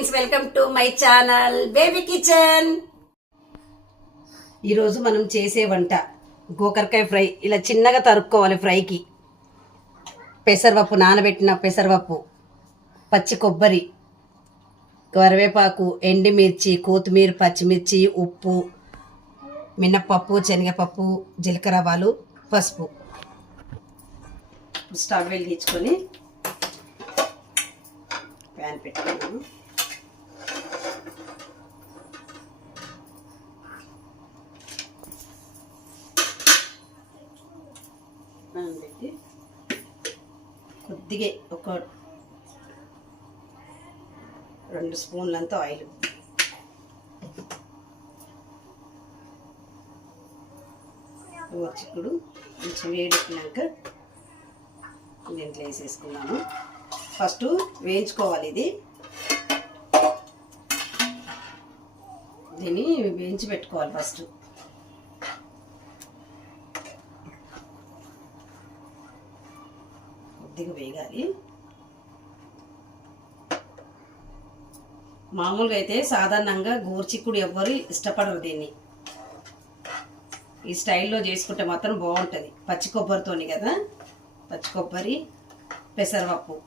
Friends welcome to my channel baby kitchen ఈరోజు మనం చేసే వంట గోకరకాయ ఫ్రై. ఇలా చిన్నగా తరుక్కోవాలి ఫ్రైకి. పెసరపప్పు నానబెట్టిన పెసరపప్పు పచ్చి కొబ్బరి కరివేపాకు ఎండిమిర్చి కొత్తిమీర పచ్చిమిర్చి ఉప్పు మినప్పప్పు శనగపప్పు జీలకర్రవాలు పసుపు. స్టవ్ వెలిగించుకొని ప్యాన్ పెట్టుకున్నాను. పెట్టి కొద్దిగా ఒక రెండు స్పూన్లంత ఆయిల్. చిక్కుడు కొంచెం వేడెక్కినాక దీంట్లో వేసేసుకున్నాను ఫస్ట్ వేయించుకోవాలి ఇది. దీన్ని వేయించి పెట్టుకోవాలి ఫస్ట్. కొద్దిగా వేగాలి మామూలుగా అయితే సాధారణంగా గోర్చిక్కుడు ఎవ్వరు ఇష్టపడరు దీన్ని. ఈ స్టైల్లో చేసుకుంటే మాత్రం బాగుంటుంది. పచ్చి కొబ్బరితోని కదా? పచ్చి కొబ్బరి పెసరపప్పు.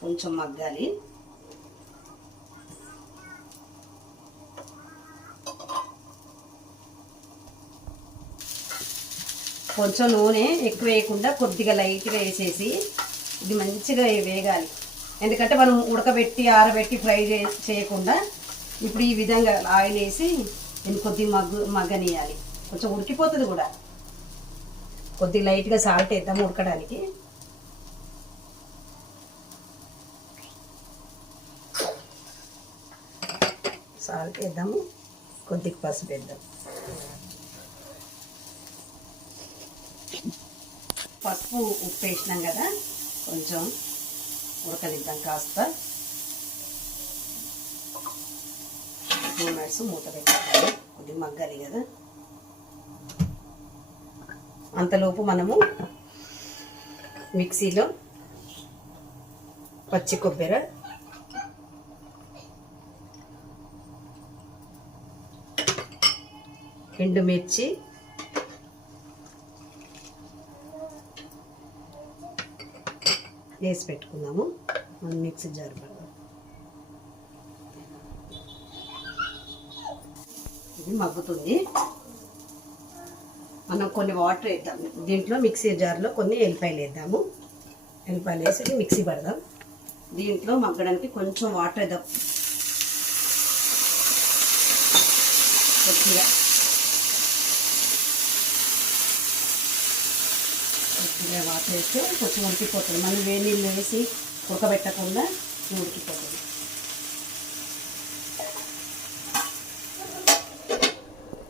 కొంచెం మగ్గాలి. కొంచెం నూనె ఎక్కువ వేయకుండా కొద్దిగా లైట్గా వేసేసి ఇది మంచిగా వేగాలి. ఎందుకంటే మనం ఉడకబెట్టి ఆరబెట్టి ఫ్రై చేయకుండా ఇప్పుడు ఈ విధంగా ఆయిల్ వేసి దీన్ని కొద్దిగా మగ్గు మగ్గనియాలి కొంచెం ఉడికిపోతుంది కూడా. కొద్దిగా లైట్గా సాల్ట్ వేద్దాం ఉడకడానికి. సాల్ట్ వేద్దాము. కొద్దిగా పసుపు వేద్దాం. పసుపు ఉప్పు వేసినాం కదా కొంచెం ఉడకనిద్దాం కాస్త. టూ మినిట్స్ మూత పెట్టాలి. కొద్దిగా మగ్గాలి కదా. అంతలోపు మనము మిక్సీలో పచ్చి కొబ్బరి ఎండుమిర్చి వేసి పెట్టుకుందాము. మనం మిక్సీ జార్ పడదాం. ఇది మగ్గుతుంది. మనం కొన్ని వాటర్ వేద్దాం. దీంట్లో మిక్సీ జార్లో కొన్ని ఎల్లిపాయలు వేద్దాము. ఎల్లిపాయలు వేసి మిక్సీ పడదాం. దీంట్లో మగ్గడానికి కొంచెం వాటర్ వేద్దాం. కొద్దిగా. ఇలా వాటర్ వేస్తే కొంచెం ఉడికిపోతుంది. మనం వేడి నీళ్ళు వేసి ఉడకబెట్టకుండా ఉడికిపోతుంది.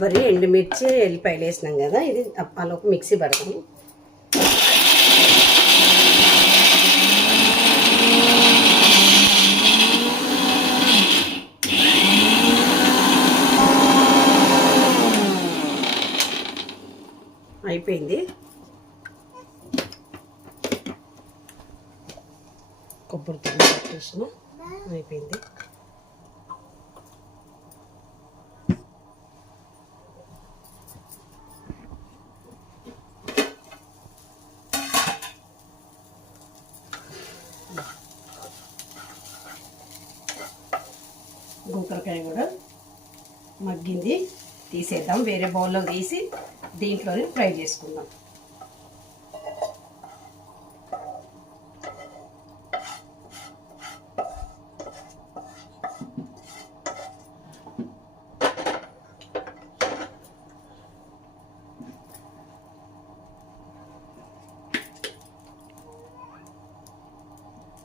మరి ఎండుమిర్చి ఎల్లిపాయలు వేసినాం కదా ఇది అలోపు మిక్సీ పడతాము అయిపోయింది. కొబ్బరి తురుము పెట్టేసిన అయిపోయింది. గోకరకాయ కూడా మగ్గింది. తీసేద్దాం. వేరే బౌల్లో తీసి దీంట్లోనే ఫ్రై చేసుకుందాం.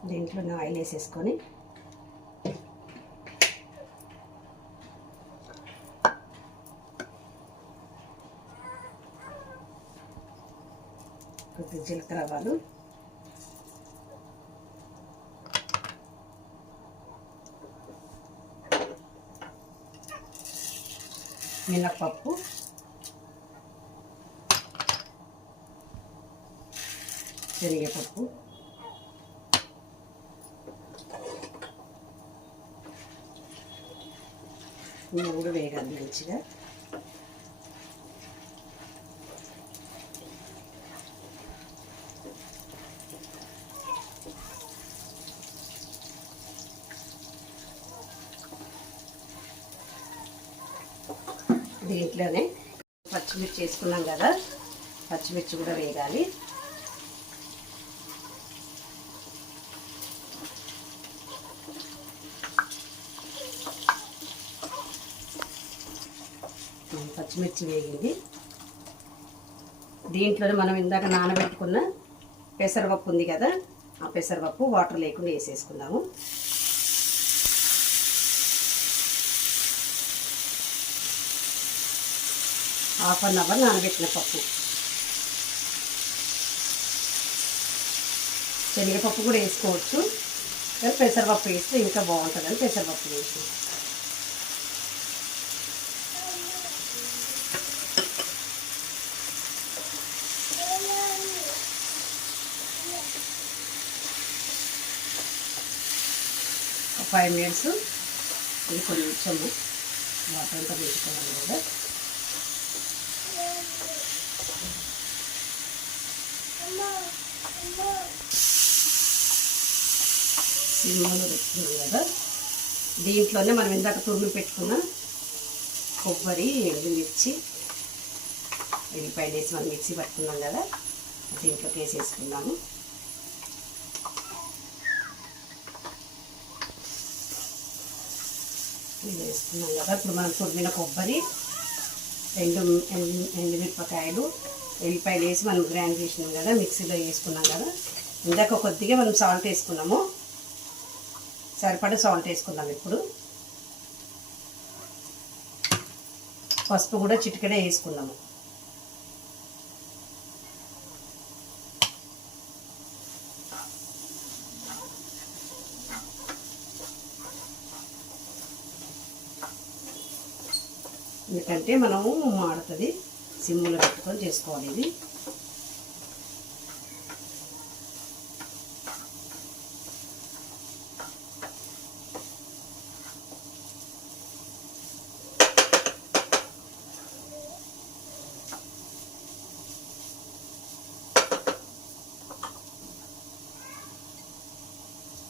దీంట్లో ఆయిల్ వేసేసుకొని కొద్దిగా జీలకర్ర ఆవాలు. మినప్పప్పు. శనగపప్పు. నూనె కూడా వేగాలి మంచిగా. దీంట్లోనే పచ్చిమిర్చి వేసుకున్నాం కదా పచ్చిమిర్చి కూడా వేయాలి. పచ్చిమిర్చి వేగింది. దీంట్లోనే మనం ఇందాక నానబెట్టుకున్న పెసరపప్పు ఉంది కదా ఆ పెసరపప్పు వాటర్ లేకుండా వేసేసుకుందాము. హాఫ్ అన్ అవర్ నానబెట్టిన పప్పు. శనగపప్పు కూడా వేసుకోవచ్చు. కానీ పెసరపప్పు వేస్తే ఇంకా బాగుంటుందని పెసరపప్పు వేసి. ఫైవ్ మినిట్స్ ఇది కొంచెం వాటర్ అంతా వేసుకోవాలి కూడా సినిమాలో పెట్టుకున్నాం కదా. దీంట్లోనే మనం ఇందాక తురుము పెట్టుకున్న కొబ్బరి మిర్చి ఎల్లిపాయలు వేసి మనం మిక్సీ పట్టుకున్నాం కదా. దీంట్లోకి వేసేసుకున్నాము ఇది వేసుకున్నాం కదా. ఇప్పుడు మనం తురిమిన కొబ్బరి ఎండు ఎండు ఎండుమిరపకాయలు ఎల్లిపాయలు వేసి మనం గ్రైండ్ చేసినాం కదా మిక్సీలో వేసుకున్నాం కదా. ఇందాక కొద్దిగా మనం సాల్ట్ వేసుకున్నాము. సరిపడా సాల్ట్ వేసుకుందాం ఇప్పుడు. పసుపు కూడా చిటికడే వేసుకున్నాము. ఎందుకంటే మనము మాడుతుంది. సిమ్లో పెట్టుకొని చేసుకోవాలి ఇది.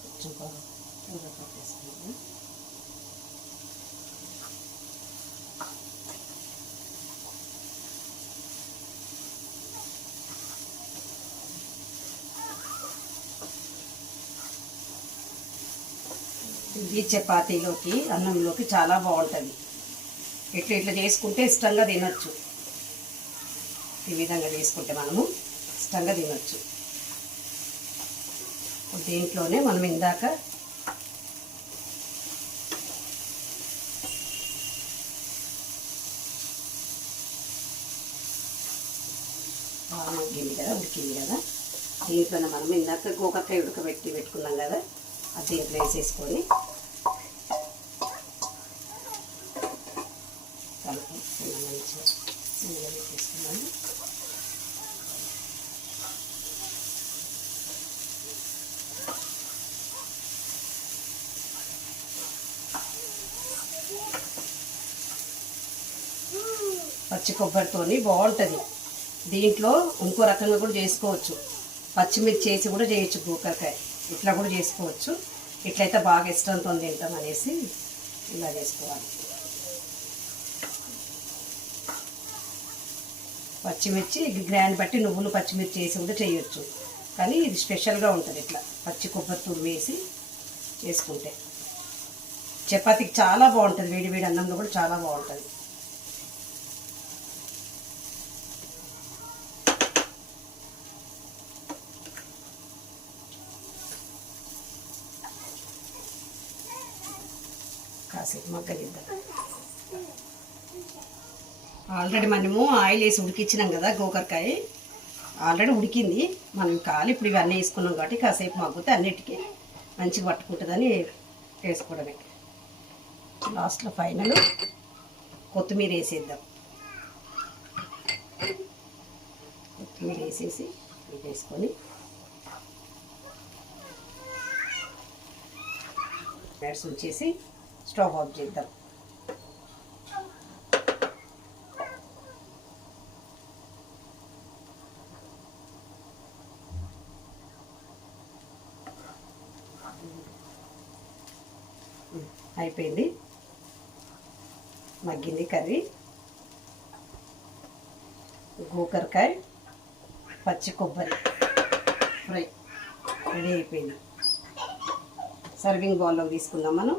కొంచెం బాగా కరివేపాకు ఈ చపాతీలోకి అన్నంలోకి చాలా బాగుంటుంది. ఇట్లా ఇట్లా చేసుకుంటే ఇష్టంగా తినొచ్చు. ఈ విధంగా చేసుకుంటే మనము ఇష్టంగా తినొచ్చు. దీంట్లోనే మనం ఇందాక బాగా ఉడికింది కదా ఉడికింది కదా. దీంట్లోనే మనం ఇందాక గోకరకాయ ఉడకబెట్టి పెట్టుకున్నాం కదా అది దీంట్లో వేసేసుకొని కలుపుకున్నాం మంచిగా సిమ్లో పెట్టేసుకున్నాను పచ్చి కొబ్బరితోని బాగుంటుంది. దీంట్లో ఇంకో రకంగా కూడా చేసుకోవచ్చు. పచ్చిమిర్చి చేసి కూడా చేయొచ్చు గోకరకాయ. ఇట్లా కూడా చేసుకోవచ్చు. ఇట్లయితే బాగా ఇష్టంతో తింటాం అనేసి ఇలా చేసుకోవాలి. పచ్చిమిర్చి గ్రాండ్ బట్టి నువ్వులు పచ్చిమిర్చి చేసి కూడా చేయొచ్చు. కానీ ఇది స్పెషల్గా ఉంటుంది ఇట్లా. పచ్చి కొబ్బరి తురుము వేసి చేసుకుంటే. చపాతీకి చాలా బాగుంటుంది. వేడి వేడి అన్నంలో కూడా చాలా బాగుంటుంది. కాసేపు మగ్గనిద్దాం. ఆల్రెడీ మనము ఆయిల్ వేసి ఉడికిచ్చినాం కదా గోకరకాయ. ఆల్రెడీ ఉడికింది. మనం కాలు ఇప్పుడు ఇవన్నీ వేసుకున్నాం కాబట్టి కాసేపు మగ్గితే అన్నిటికీ మంచిగా పట్టుకుంటుందని వేసుకోవడమే. లాస్ట్లో ఫైనల్ కొత్తిమీర వేసేద్దాం. కొత్తిమీర వేసేసి వేసుకొని వేసి ఉంచేసి స్టవ్ ఆఫ్ చేద్దాం. అయిపోయింది. మగ్గింది కర్రీ. గోకరకాయ పచ్చి కొబ్బరి ఫ్రై. రెడీ అయిపోయింది. సర్వింగ్ బౌల్లో తీసుకుందాం మనం.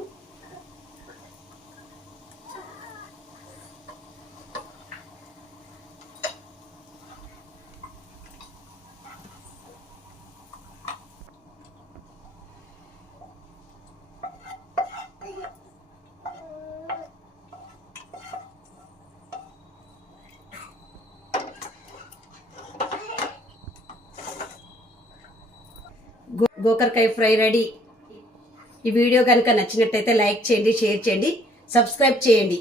గోకరకాయ ఫ్రై రెడీ. ఈ వీడియో కనుక నచ్చినట్టయితే లైక్ చేయండి షేర్ చేయండి సబ్స్క్రైబ్ చేయండి.